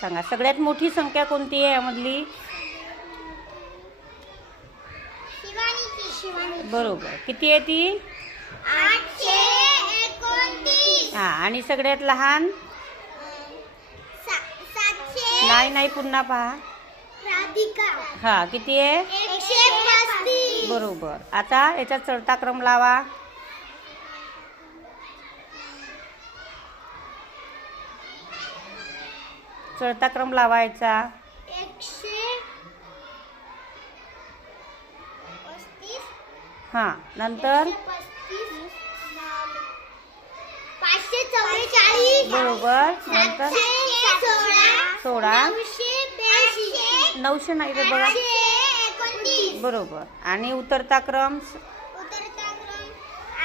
सांगा. सगळ्यात मोठी संख्या कोणती आहे यामधली? बरोबर. किती आहे ती? 829. हां. आणि सगळ्यात लहान? नाही पुन्हा पहा. राधिका. हां. किती आहे? 135. बरोबर. आता याचा चढता क्रम लावा. चढता क्रम लावायचा. 135. हां. नंतर 544. बरोबर. नंतर 16. 900 नाही रे बघा. 829. बरोबर. आणि उतरता क्रम? उतरता क्रम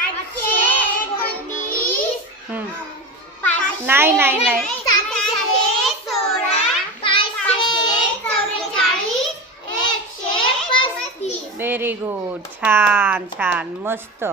829. नाही. 716. 544. 135. Very good. छान मस्त.